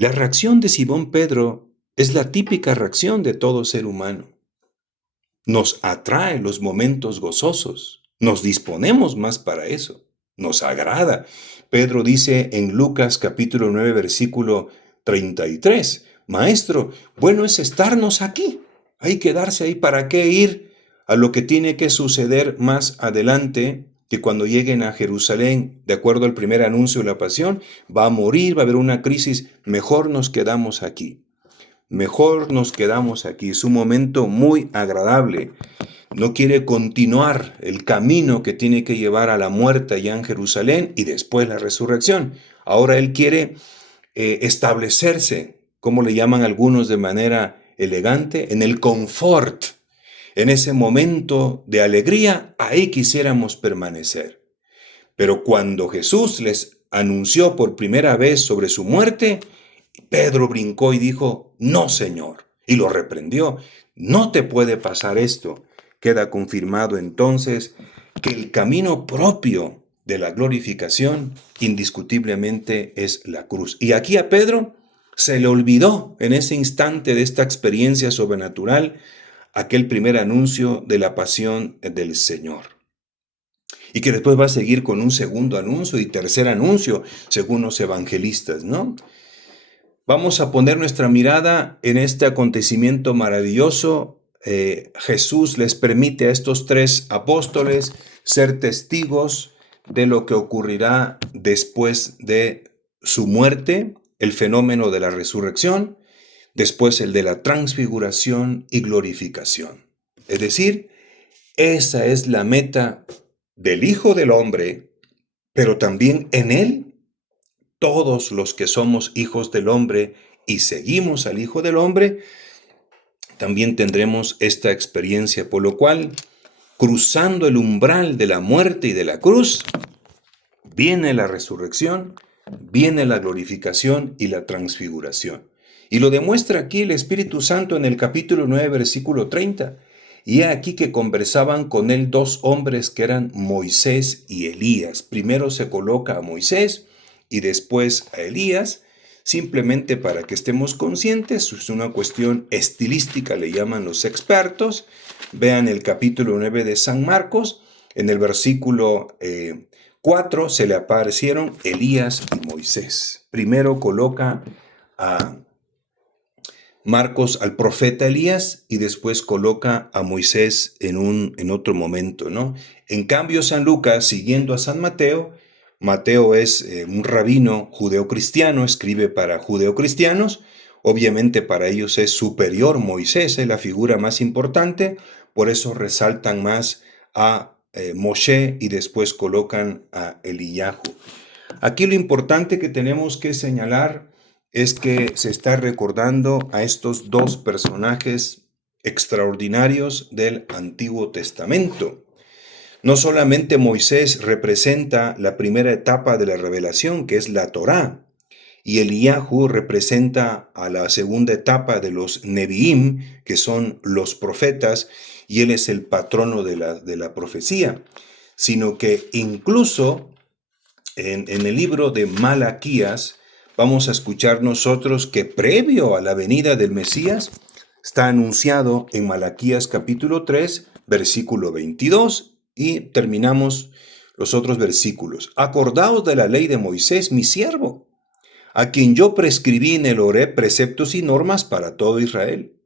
La reacción de Simón Pedro es la típica reacción de todo ser humano. Nos atrae los momentos gozosos, nos disponemos más para eso, nos agrada. Pedro dice en Lucas capítulo 9 versículo 33, Maestro, bueno es estarnos aquí, hay que quedarse ahí, ¿para qué ir a lo que tiene que suceder más adelante? Que cuando lleguen a Jerusalén, de acuerdo al primer anuncio de la pasión, va a morir, va a haber una crisis, mejor nos quedamos aquí. Mejor nos quedamos aquí, es un momento muy agradable. No quiere continuar el camino que tiene que llevar a la muerte allá en Jerusalén y después la resurrección. Ahora él quiere establecerse, como le llaman algunos de manera elegante, en el confort. En ese momento de alegría, ahí quisiéramos permanecer. Pero cuando Jesús les anunció por primera vez sobre su muerte, Pedro brincó y dijo, no, Señor, y lo reprendió. No te puede pasar esto. Queda confirmado entonces que el camino propio de la glorificación indiscutiblemente es la cruz. Y aquí a Pedro se le olvidó en ese instante de esta experiencia sobrenatural aquel primer anuncio de la pasión del Señor. Y que después va a seguir con un segundo anuncio y tercer anuncio, según los evangelistas, ¿no? Vamos a poner nuestra mirada en este acontecimiento maravilloso. Jesús les permite a estos tres apóstoles ser testigos de lo que ocurrirá después de su muerte, el fenómeno de la resurrección, después el de la transfiguración y glorificación. Es decir, esa es la meta del Hijo del Hombre, pero también en él todos los que somos hijos del hombre y seguimos al Hijo del Hombre, también tendremos esta experiencia, por lo cual, cruzando el umbral de la muerte y de la cruz, viene la resurrección, viene la glorificación y la transfiguración. Y lo demuestra aquí el Espíritu Santo en el capítulo 9, versículo 30. Y he aquí que conversaban con él dos hombres que eran Moisés y Elías. Primero se coloca a Moisés y después a Elías, simplemente para que estemos conscientes. Es una cuestión estilística, le llaman los expertos. Vean el capítulo 9 de San Marcos, en el versículo 4 se le aparecieron Elías y Moisés. Primero coloca a Marcos al profeta Elías y después coloca a Moisés en otro momento, ¿no? En cambio, San Lucas, siguiendo a San Mateo, Mateo es un rabino judeocristiano, escribe para judeocristianos, obviamente para ellos es superior Moisés, es la figura más importante, por eso resaltan más a Moshe y después colocan a Eliyahu. Aquí lo importante que tenemos que señalar es que se está recordando a estos dos personajes extraordinarios del Antiguo Testamento. No solamente Moisés representa la primera etapa de la revelación, que es la Torá, y Eliyahu representa a la segunda etapa de los Neviim, que son los profetas, y él es el patrono de la profecía, sino que incluso en el libro de Malaquías vamos a escuchar nosotros que previo a la venida del Mesías está anunciado en Malaquías capítulo 3, versículo 22, y terminamos los otros versículos. Acordaos de la ley de Moisés, mi siervo, a quien yo prescribí en el Horeb preceptos y normas para todo Israel.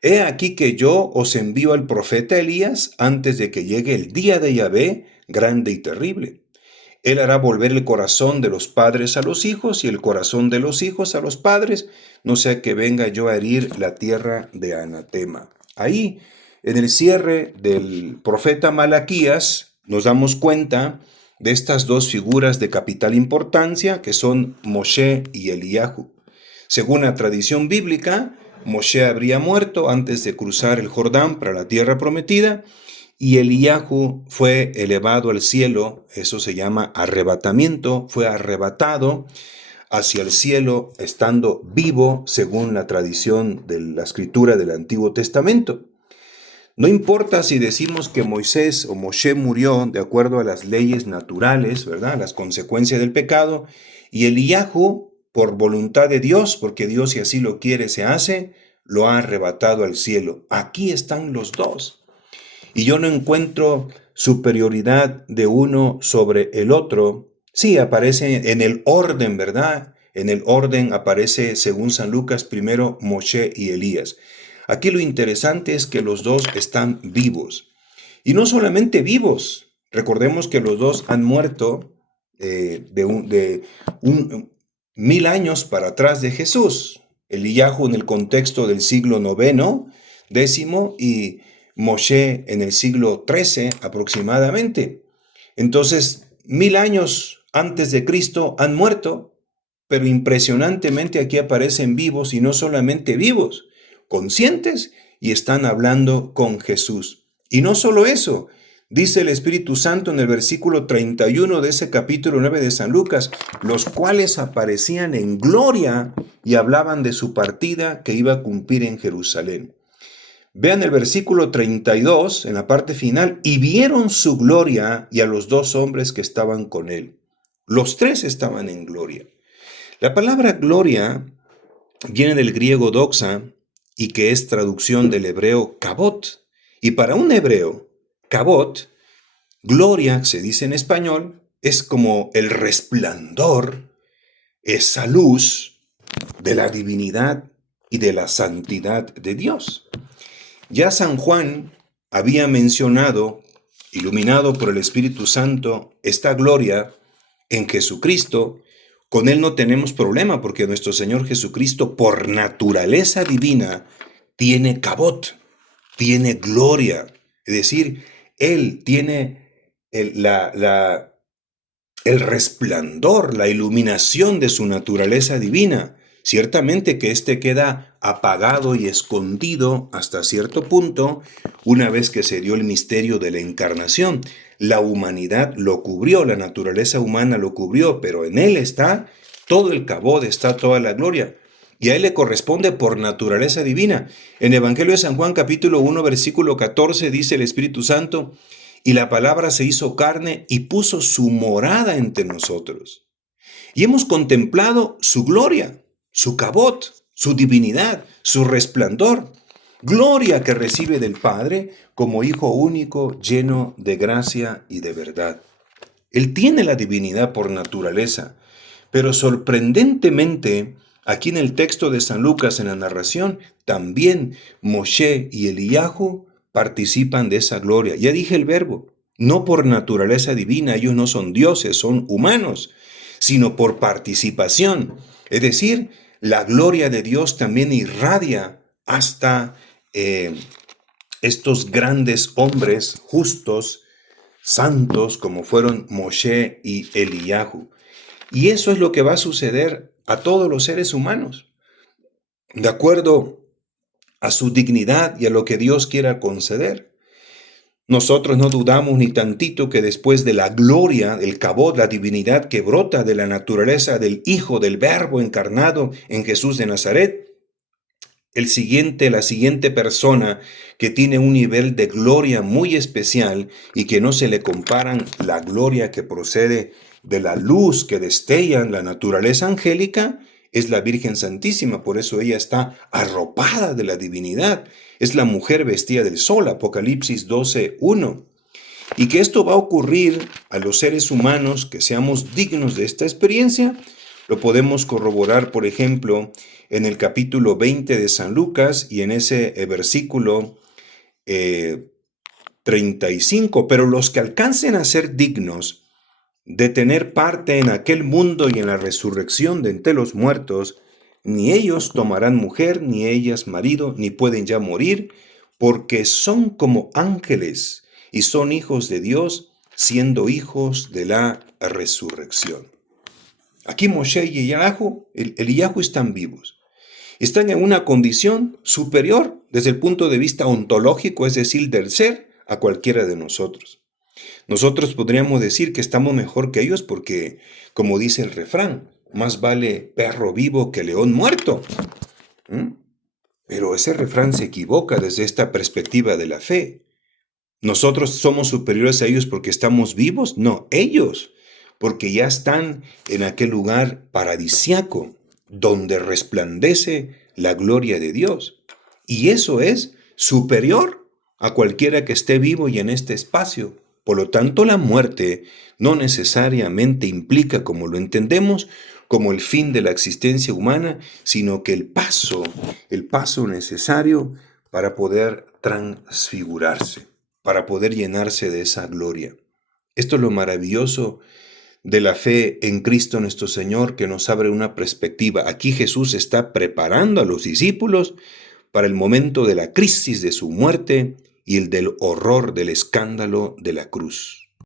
He aquí que yo os envío al profeta Elías antes de que llegue el día de Yahvé, grande y terrible. Él hará volver el corazón de los padres a los hijos y el corazón de los hijos a los padres, no sea que venga yo a herir la tierra de anatema. Ahí, en el cierre del profeta Malaquías, nos damos cuenta de estas dos figuras de capital importancia que son Moshe y Eliyahu. Según la tradición bíblica, Moshe habría muerto antes de cruzar el Jordán para la tierra prometida, y Eliyahu fue elevado al cielo, eso se llama arrebatamiento, fue arrebatado hacia el cielo estando vivo según la tradición de la escritura del Antiguo Testamento. No importa si decimos que Moisés o Moshe murió de acuerdo a las leyes naturales, ¿verdad? Las consecuencias del pecado, y Eliyahu por voluntad de Dios, porque Dios si así lo quiere se hace, lo ha arrebatado al cielo. Aquí están los dos. Y yo no encuentro superioridad de uno sobre el otro. Sí, aparece en el orden, ¿verdad? En el orden aparece, según San Lucas, primero Moshe y Elías. Aquí lo interesante es que los dos están vivos. Y no solamente vivos. Recordemos que los dos han muerto de 1000 años para atrás de Jesús. Eliyahu en el contexto del siglo noveno, décimo, y Moshe en el siglo XIII aproximadamente. Entonces, 1000 años antes de Cristo han muerto, pero impresionantemente aquí aparecen vivos y no solamente vivos, conscientes y están hablando con Jesús. Y no solo eso, dice el Espíritu Santo en el versículo 31 de ese capítulo 9 de San Lucas, los cuales aparecían en gloria y hablaban de su partida que iba a cumplir en Jerusalén. Vean el versículo 32 en la parte final, y vieron su gloria y a los dos hombres que estaban con él. Los tres estaban en gloria. La palabra gloria viene del griego doxa y que es traducción del hebreo kabot. Y para un hebreo, kabot, gloria, se dice en español, es como el resplandor, esa luz de la divinidad y de la santidad de Dios. Ya San Juan había mencionado, iluminado por el Espíritu Santo, esta gloria en Jesucristo. Con él no tenemos problema porque nuestro Señor Jesucristo, por naturaleza divina, tiene kabot, tiene gloria. Es decir, él tiene el resplandor, la iluminación de su naturaleza divina. Ciertamente que éste queda apagado y escondido hasta cierto punto una vez que se dio el misterio de la encarnación. La humanidad lo cubrió, la naturaleza humana lo cubrió, pero en él está todo el kabod, está toda la gloria. Y a él le corresponde por naturaleza divina. En el Evangelio de San Juan capítulo 1 versículo 14 dice el Espíritu Santo, y la palabra se hizo carne y puso su morada entre nosotros. Y hemos contemplado su gloria, su kabot, su divinidad, su resplandor. Gloria que recibe del Padre como Hijo único, lleno de gracia y de verdad. Él tiene la divinidad por naturaleza, pero sorprendentemente, aquí en el texto de San Lucas, en la narración, también Moshe y Eliyahu participan de esa gloria. Ya dije el verbo, no por naturaleza divina, ellos no son dioses, son humanos, sino por participación. Es decir, la gloria de Dios también irradia hasta estos grandes hombres justos, santos, como fueron Moshe y Eliyahu. Y eso es lo que va a suceder a todos los seres humanos, de acuerdo a su dignidad y a lo que Dios quiera conceder. Nosotros no dudamos ni tantito que después de la gloria, el kabod, la divinidad que brota de la naturaleza del Hijo, del Verbo encarnado en Jesús de Nazaret, la siguiente persona que tiene un nivel de gloria muy especial y que no se le comparan la gloria que procede de la luz que destella la naturaleza angélica, es la Virgen Santísima. Por eso ella está arropada de la divinidad. Es la mujer vestida del sol, Apocalipsis 12:1. Y que esto va a ocurrir a los seres humanos que seamos dignos de esta experiencia, lo podemos corroborar, por ejemplo, en el capítulo 20 de San Lucas y en ese versículo 35. Pero los que alcancen a ser dignos de tener parte en aquel mundo y en la resurrección de entre los muertos, ni ellos tomarán mujer, ni ellas marido, ni pueden ya morir, porque son como ángeles y son hijos de Dios, siendo hijos de la resurrección. Aquí Moshe y Eliyahu están vivos. Están en una condición superior desde el punto de vista ontológico, es decir, del ser, a cualquiera de nosotros. Nosotros podríamos decir que estamos mejor que ellos porque, como dice el refrán, más vale perro vivo que león muerto. Pero ese refrán se equivoca desde esta perspectiva de la fe. ¿Nosotros somos superiores a ellos porque estamos vivos? No, ellos, porque ya están en aquel lugar paradisiaco. donde resplandece la gloria de Dios. Y eso es superior a cualquiera que esté vivo y en este espacio. Por lo tanto, la muerte no necesariamente implica, como lo entendemos, como el fin de la existencia humana, sino que el paso necesario para poder transfigurarse, para poder llenarse de esa gloria. Esto es lo maravilloso de la fe en Cristo nuestro Señor, que nos abre una perspectiva. Aquí Jesús está preparando a los discípulos para el momento de la crisis de su muerte y el del horror del escándalo de la cruz.